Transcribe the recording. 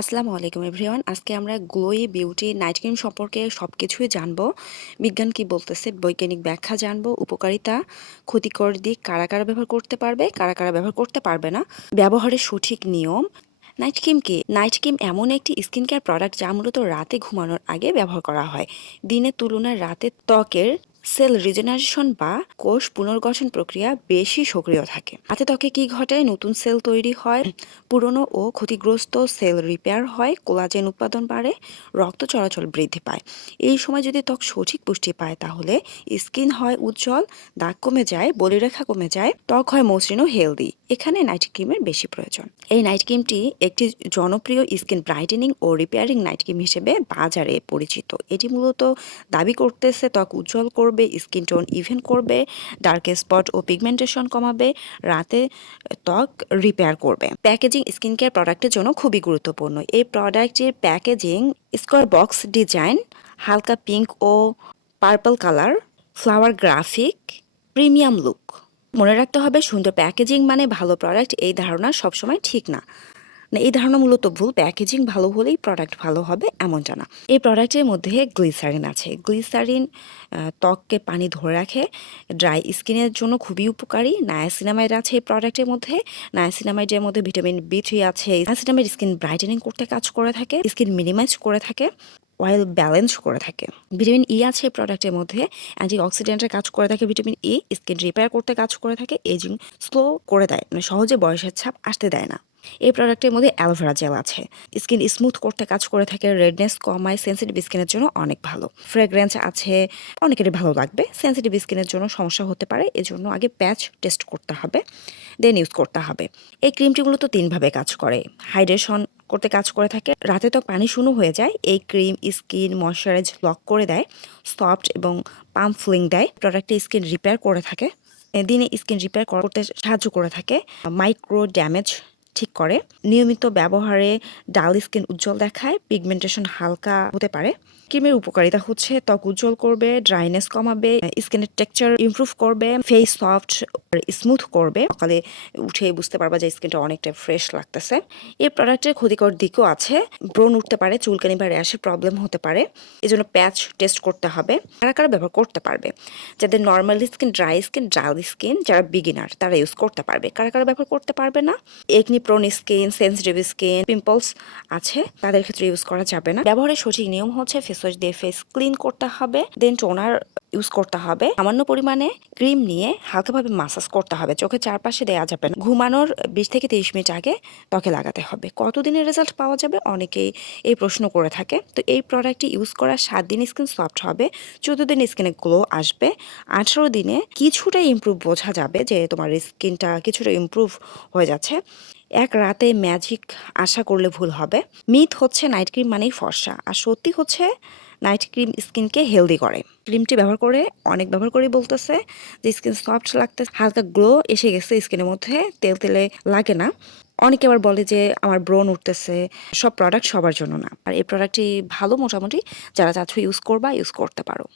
আসসালামু আলাইকুম এভরিওয়ান। আজকে আমরা গ্লোই বিউটি, নাইট ক্রিম সম্পর্কে সব কিছুই জানব। বিজ্ঞান কি বলতেছে, বৈজ্ঞানিক ব্যাখ্যা জানব, উপকারিতা, ক্ষতিকর দিক কারা কারা ব্যবহার করতে পারবে, কারা কারা ব্যবহার করতে পারবে না, ব্যবহারের সঠিক নিয়ম। নাইট ক্রিম কি? নাইট ক্রিম এমন একটি স্কিন কেয়ার প্রোডাক্ট যা মূলত রাতে ঘুমানোর আগে ব্যবহার করা হয়। দিনের তুলনায় রাতে ত্বকের সেল রিজেনারেশন বা কোষ পুনর্গঠন প্রক্রিয়া বেশি সক্রিয় থাকে। হাতে ত্বকে কি ঘটে নতুন সেল তৈরি হয়, পুরনো ও ক্ষতিগ্রস্ত সেল রিপেয়ার হয়, কোলাজেন উৎপাদন বাড়ে, রক্ত চলাচল বৃদ্ধি পায়। এই সময় যদি ত্বক সঠিক পুষ্টি পায়, তাহলে স্কিন হয় উজ্জ্বল, দাগ কমে যায়, বলিরেখা কমে যায়, ত্বক হয় মসৃণ ও হেলদি। এখানে নাইট ক্রিমের বেশি প্রয়োজন। এই নাইট ক্রিমটি একটি জনপ্রিয় স্কিন ব্রাইটেনিং ও রিপেয়ারিং নাইট ক্রিম হিসেবে বাজারে পরিচিত। এটি মূলত দাবি করতেছে ত্বক উজ্জ্বল করবে স্কিন টোন ইভেন করবে ডার্ক স্পট ও পিগমেন্টেশন কমাবে, রাতে ত্বক রিপেয়ার করবে। প্যাকেজিং স্কিন কেয়ার প্রোডাক্টের জন্য খুবই গুরুত্বপূর্ণ। এই প্রোডাক্টের প্যাকেজিং স্কোয়ার বক্স ডিজাইন হালকা পিঙ্ক ও purple colour flower graphic premium look মনে রাখতে হবে, সুন্দর প্যাকেজিং মানে ভালো প্রোডাক্ট এই ধারণা সবসময় ঠিক না। না এই ধারণা মূলত ভুল প্যাকেজিং ভালো হলেই প্রোডাক্ট ভালো হবে, এমনটা না। এই প্রোডাক্টের মধ্যে গ্লিসারিন আছে। গ্লিসারিন ত্বককে পানি ধরে রাখে। ড্রাই স্কিনের জন্য খুবই উপকারী। নায়াসিনামাইড আছে এই প্রোডাক্টের মধ্যে। নায়াসিনামাইডের মধ্যে ভিটামিন বি থ্রি আছে। নায়াসিনামাইড স্কিন ব্রাইটেনিং করতে কাজ করে থাকে স্কিন মিনিমাইজ করে থাকে অয়েল ব্যালেন্স করে থাকে। ভিটামিন ই আছে এই প্রোডাক্টের মধ্যে। অ্যান্টি অক্সিডেন্টের কাজ করে থাকে ভিটামিন ই স্কিন রিপেয়ার করতে কাজ করে থাকে এজিং স্লো করে দেয় মানে সহজে বয়সের ছাপ আসতে দেয় না। এই প্রোডাক্টের মধ্যে অ্যালোভেরা জেল আছে। স্কিন স্মুথ করতে কাজ করে থাকে রেডনেস কমায় সেন্সিটিভ স্কিনের জন্য অনেক ভালো। ফ্রেগ্রেন্স আছে, অনেকেরই ভালো লাগবে। সেন্সিটিভ স্কিনের জন্য সমস্যা হতে পারে, এজন্য আগে প্যাচ টেস্ট করতে হবে দেন ইউজ করতে হবে। এই ক্রিমটিগুলো তো তিনভাবে কাজ করে। হাইড্রেশন করতে কাজ করে থাকে, রাতে তো পানি শুরু হয়ে যায়, এই ক্রিম স্কিন ময়শ্চারাইজ লক করে দেয় সফট এবং পাম্প ফিলিং দেয় প্রোডাক্টে স্কিন রিপেয়ার করে থাকে, দিনে স্কিন রিপেয়ার করতে সাহায্য করে থাকে মাইক্রো ড্যামেজ ঠিক করে। নিয়মিত ব্যবহারে ডাল স্কিন উজ্জ্বল দেখায়, পিগমেন্টেশন হালকা হতে পারে। ক্রিমের উপকারিতা হচ্ছে ত্বক উজ্জ্বল করবে, ড্রাইনেস কমাবে, স্কিনের টেক্সচার ইমপ্রুভ করবে, ফেস সফট স্মুথ করবে। সকালে উঠে বুঝতে পারবা যে স্কিনটা অনেকটা ফ্রেশ লাগতেছে। এই প্রোডাক্টের ক্ষতিকর দিকও আছে। ব্রণ উঠতে পারে, চুলকানি বা র্যাশের প্রবলেম হতে পারে। এজন্য প্যাচ টেস্ট করতে হবে। কারা কারা ব্যবহার করতে পারবে? যাদের normal skin, dry skin dry skin, যারা বিগিনার, তারা ইউজ করতে পারবে। কারা কারা ব্যবহার করতে পারবে না? Acne prone skin sensitive skin pimples আছে, তাদের ক্ষেত্রে ইউজ করা যাবে না। ব্যবহারের সঠিক নিয়ম হচ্ছে ফেস ওয়াশ দিয়ে ফেস ক্লিন করতে হবে দেন টোনার ইউজ করতে হবে। সামান্য পরিমাণে ক্রিম নিয়ে হালকাভাবে মাসাজ করতে হবে, চোখের চারপাশে দেওয়া যাবে না। ঘুমানোর বিশ থেকে তিরিশ মিনিট আগে ত্বকে লাগাতে হবে। কতদিনের রেজাল্ট পাওয়া যাবে? অনেকেই এই প্রশ্ন করে থাকে। তো এই প্রোডাক্টটি ইউজ করার সাত দিন স্কিন সফট হবে, চোদ্দ দিন স্কিনে গ্লো আসবে, আঠারো দিনে কিছুটা ইমপ্রুভ বোঝা যাবে যে তোমার স্কিনটা কিছুটা ইমপ্রুভ হয়ে যাচ্ছে। এক রাতে ম্যাজিক আশা করলে ভুল হবে। মিথ হচ্ছে নাইট ক্রিম মানেই ফর্সা। আর সত্যি হচ্ছে নাইট ক্রিম স্কিনকে হেলদি করে। ক্রিমটি ব্যবহার করে, অনেক ব্যবহার করেই বলতেছে যে স্কিন সফট লাগতে হালকা গ্লো এসে গেছে স্কিনের মধ্যে, তেল তেলে লাগে না। অনেকে আবার বলে যে আমার ব্রণ উঠতেছে, সব প্রোডাক্ট সবার জন্য না। আর এই প্রোডাক্টটি ভালো মোটামুটি, যারা চাচ্ছ ইউজ করবা ইউজ করতে পারো।